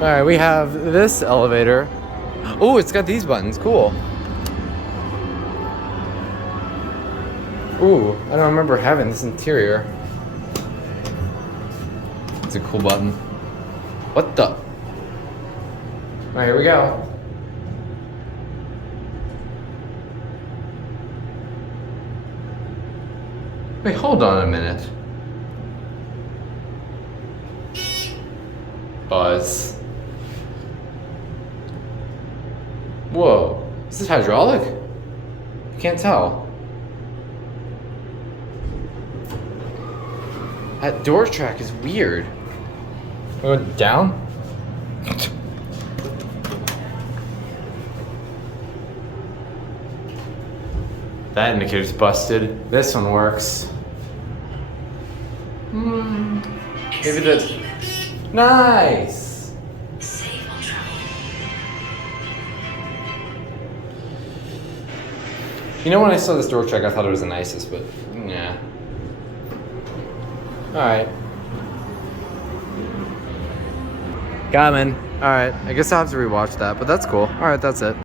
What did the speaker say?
Alright, we have this elevator. Oh, it's got these buttons. Cool. Ooh, I don't remember having this interior. It's a cool button. What the? Alright, here we go. Wait, hold on a minute. Buzz. Whoa, is this hydraulic? I can't tell. That door track is weird. We went down? That indicator's busted. This one works. Maybe the... Nice! You know, when I saw this door track, I thought it was the nicest, but yeah. Alright. Got him in. Alright, I guess I'll have to rewatch that, but that's cool. Alright, that's it.